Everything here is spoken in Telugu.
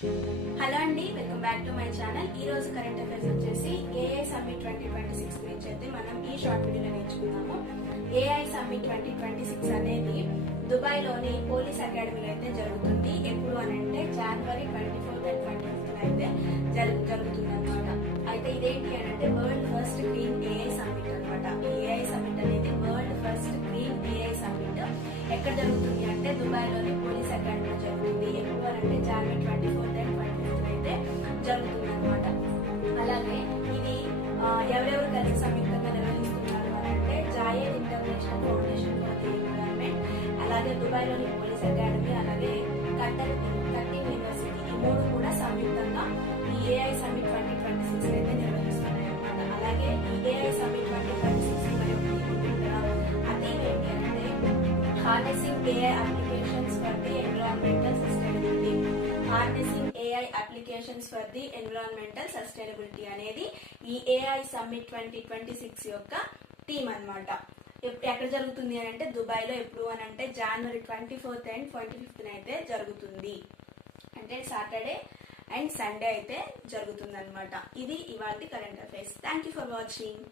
హలో అండి, welcome back to my channel. ఈ రోజు కరెంట్ అఫైర్స్ వచ్చేసి ఏఐ సమ్మిట్ 2026 గురించి అయితే మనం ఈ షార్ట్ వీడియోలో నేర్చుకున్నాము. ఏఐ సమ్మిట్ 2026 అనేది దుబాయ్ లోని పోలీస్ అకాడమీలో అయితే జరుగుతుంది. ఎప్పుడు అనంటే జనవరి 24th and 25th అయితే జరుగుతుంది అనమాట. అయితే ఇదేంటి అనంటే world first green AI summit అనమాట. ఈ ఏఐ సమ్మిట్ అనేది world first green AI summit ఎక్కడ జరుగుతుంది అంటే దుబాయ్ లోని పోలీస్ అకాడమీలో జరుగుతుంది. ఎప్పుడు అనంటే జనవరి 24th and 25th అయితే జరుగుతుంది అనమాట. అలాగే ఇది ఎవరెవరు కలిసి సంయుక్తంగా నిర్వహిస్తున్నారు అంటే Zayed international foundation for the environment, అలాగే దుబాయ్ లోని పోలీస్ అకాడమీ, అలాగే కట్టింగ్ యూనివర్సిటీ, ఈ మూడు కూడా సంయుక్తంగా ఈ ఏఐ సమ్మిట్ 2026 అయితే నిర్వహిస్తున్నాయి అనమాట. అలాగే ఈ ఏఐ సమ్మిట్ 2026 మరి అదేం ఏంటి అంటే harnessing AI applications for the environmental sustainability. Harnessing AI applications for the environmental sustainability అనేది ఈ ఏఐ సమ్మిట్ 2026 యొక్క థీమ్ అన్నమాట. ఎక్కడ జరుగుతుంది అని అంటే దుబాయ్ లో. ఎప్పుడు అని అంటే జనవరి 24th and 25th అయితే జరుగుతుంది. అంటే సాటర్డే అండ్ సండే అయితే జరుగుతుంది అనమాట. ఇది ఇవాల్టి current affairs. Thank you for watching.